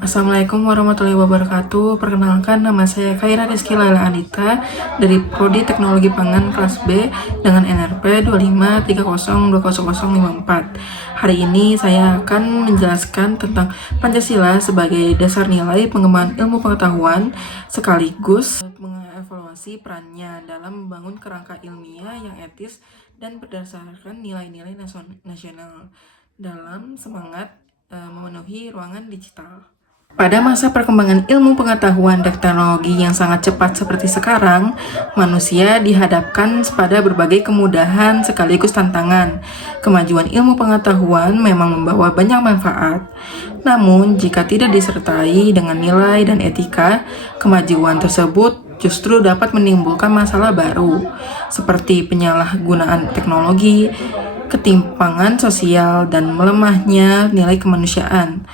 Assalamualaikum warahmatullahi wabarakatuh. Perkenalkan, nama saya Khaira Rizky Laila Anita dari Prodi Teknologi Pangan kelas B dengan NRP 2530200054. Hari ini saya akan menjelaskan tentang Pancasila sebagai dasar nilai pengembangan ilmu pengetahuan sekaligus mengevaluasi perannya dalam membangun kerangka ilmiah yang etis dan berdasarkan nilai-nilai nasional dalam semangat memenuhi ruangan digital. Pada masa perkembangan ilmu pengetahuan dan teknologi yang sangat cepat seperti sekarang, manusia dihadapkan pada berbagai kemudahan sekaligus tantangan. Kemajuan ilmu pengetahuan memang membawa banyak manfaat. Namun, jika tidak disertai dengan nilai dan etika, kemajuan tersebut justru dapat menimbulkan masalah baru, seperti penyalahgunaan teknologi, ketimpangan sosial, dan melemahnya nilai kemanusiaan.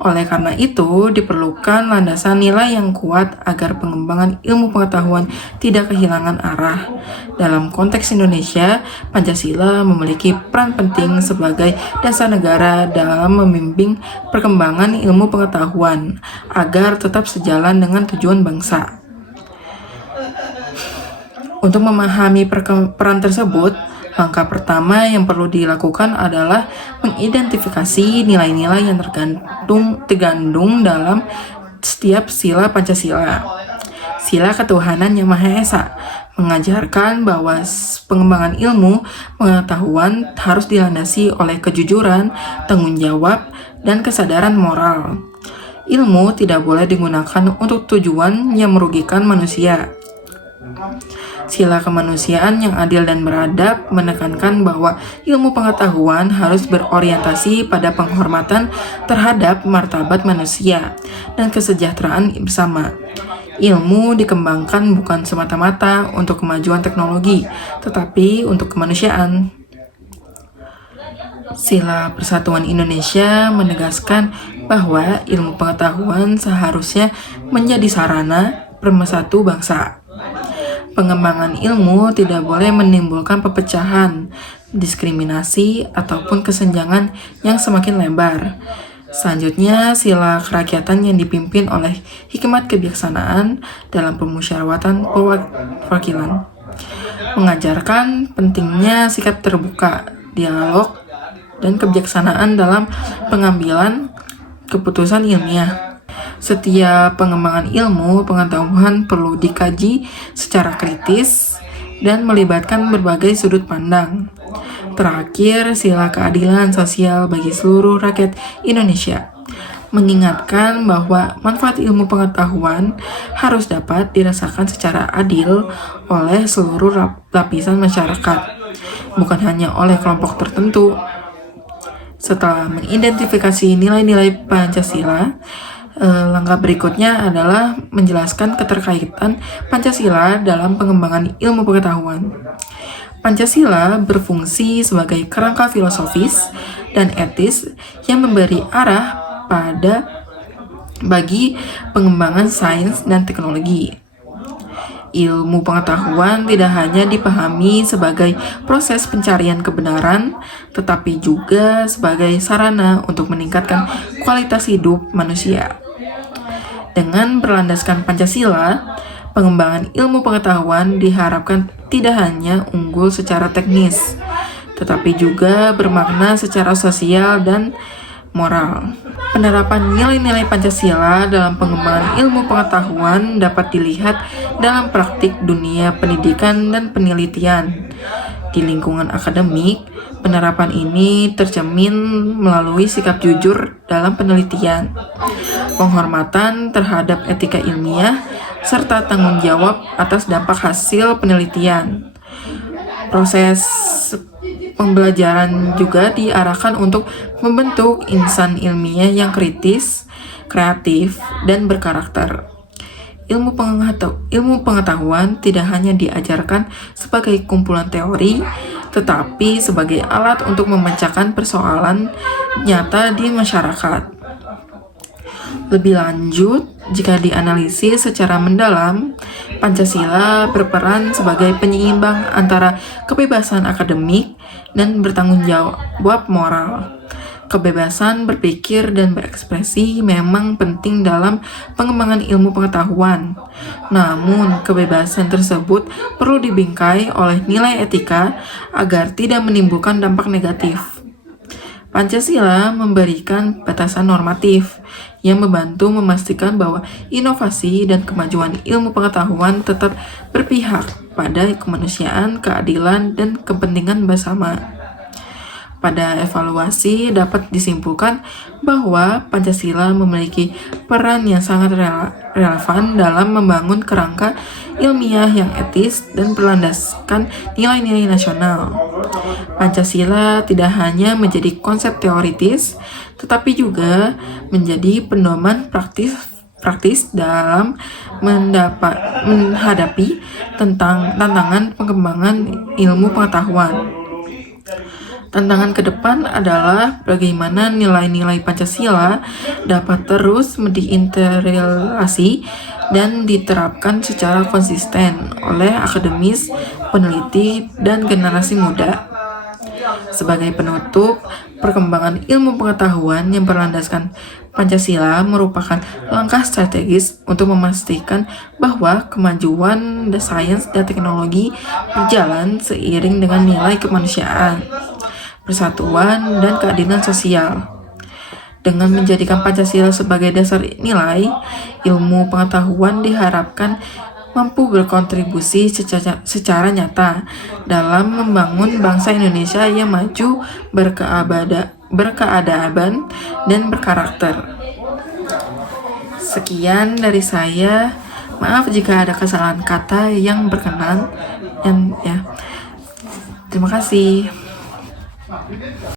Oleh karena itu, diperlukan landasan nilai yang kuat agar pengembangan ilmu pengetahuan tidak kehilangan arah. Dalam konteks Indonesia, Pancasila memiliki peran penting sebagai dasar negara dalam membimbing perkembangan ilmu pengetahuan agar tetap sejalan dengan tujuan bangsa. Untuk memahami peran tersebut, langkah pertama yang perlu dilakukan adalah mengidentifikasi nilai-nilai yang tergandung dalam setiap sila Pancasila. Sila Ketuhanan Yang Maha Esa mengajarkan bahwa pengembangan ilmu pengetahuan harus dilandasi oleh kejujuran, tanggung jawab, dan kesadaran moral. Ilmu tidak boleh digunakan untuk tujuan yang merugikan manusia. Sila kemanusiaan yang adil dan beradab menekankan bahwa ilmu pengetahuan harus berorientasi pada penghormatan terhadap martabat manusia dan kesejahteraan bersama. Ilmu dikembangkan bukan semata-mata untuk kemajuan teknologi, tetapi untuk kemanusiaan. Sila Persatuan Indonesia menegaskan bahwa ilmu pengetahuan seharusnya menjadi sarana pemersatu bangsa. Pengembangan ilmu tidak boleh menimbulkan perpecahan, diskriminasi, ataupun kesenjangan yang semakin lebar. Selanjutnya, sila kerakyatan yang dipimpin oleh hikmat kebijaksanaan dalam permusyawaratan perwakilan mengajarkan pentingnya sikap terbuka, dialog, dan kebijaksanaan dalam pengambilan keputusan ilmiah. Setiap pengembangan ilmu pengetahuan perlu dikaji secara kritis dan melibatkan berbagai sudut pandang. Terakhir, sila keadilan sosial bagi seluruh rakyat Indonesia mengingatkan bahwa manfaat ilmu pengetahuan harus dapat dirasakan secara adil oleh seluruh lapisan masyarakat, bukan hanya oleh kelompok tertentu. Setelah mengidentifikasi nilai-nilai Pancasila, langkah berikutnya adalah menjelaskan keterkaitan Pancasila dalam pengembangan ilmu pengetahuan. Pancasila berfungsi sebagai kerangka filosofis dan etis yang memberi arah bagi pengembangan sains dan teknologi. Ilmu pengetahuan tidak hanya dipahami sebagai proses pencarian kebenaran, tetapi juga sebagai sarana untuk meningkatkan kualitas hidup manusia. Dengan berlandaskan Pancasila, pengembangan ilmu pengetahuan diharapkan tidak hanya unggul secara teknis, tetapi juga bermakna secara sosial dan moral. Penerapan nilai-nilai Pancasila dalam pengembangan ilmu pengetahuan dapat dilihat dalam praktik dunia pendidikan dan penelitian. Di lingkungan akademik, penerapan ini tercermin melalui sikap jujur dalam penelitian, penghormatan terhadap etika ilmiah, serta tanggung jawab atas dampak hasil penelitian. Proses pembelajaran juga diarahkan untuk membentuk insan ilmiah yang kritis, kreatif, dan berkarakter. Ilmu pengetahuan tidak hanya diajarkan sebagai kumpulan teori, tetapi sebagai alat untuk memecahkan persoalan nyata di masyarakat. Lebih lanjut, jika dianalisis secara mendalam, Pancasila berperan sebagai penyeimbang antara kebebasan akademik dan bertanggung jawab moral. Kebebasan berpikir dan berekspresi memang penting dalam pengembangan ilmu pengetahuan. Namun, kebebasan tersebut perlu dibingkai oleh nilai etika agar tidak menimbulkan dampak negatif. Pancasila memberikan batasan normatif yang membantu memastikan bahwa inovasi dan kemajuan ilmu pengetahuan tetap berpihak pada kemanusiaan, keadilan, dan kepentingan bersama. Pada evaluasi dapat disimpulkan bahwa Pancasila memiliki peran yang sangat relevan dalam membangun kerangka ilmiah yang etis dan berlandaskan nilai-nilai nasional. Pancasila tidak hanya menjadi konsep teoritis, tetapi juga menjadi pedoman praktis dalam menghadapi tantangan pengembangan ilmu pengetahuan. Tantangan ke depan adalah bagaimana nilai-nilai Pancasila dapat terus diintegrasi dan diterapkan secara konsisten oleh akademis, peneliti, dan generasi muda. Sebagai penutup, perkembangan ilmu pengetahuan yang berlandaskan Pancasila merupakan langkah strategis untuk memastikan bahwa kemajuan sains dan teknologi berjalan seiring dengan nilai kemanusiaan, persatuan, dan keadilan sosial. Dengan menjadikan Pancasila sebagai dasar nilai, ilmu pengetahuan diharapkan mampu berkontribusi secara nyata dalam membangun bangsa Indonesia yang maju, berkeadaban, dan berkarakter. Sekian dari saya. Maaf jika ada kesalahan kata yang berkenan. Terima kasih.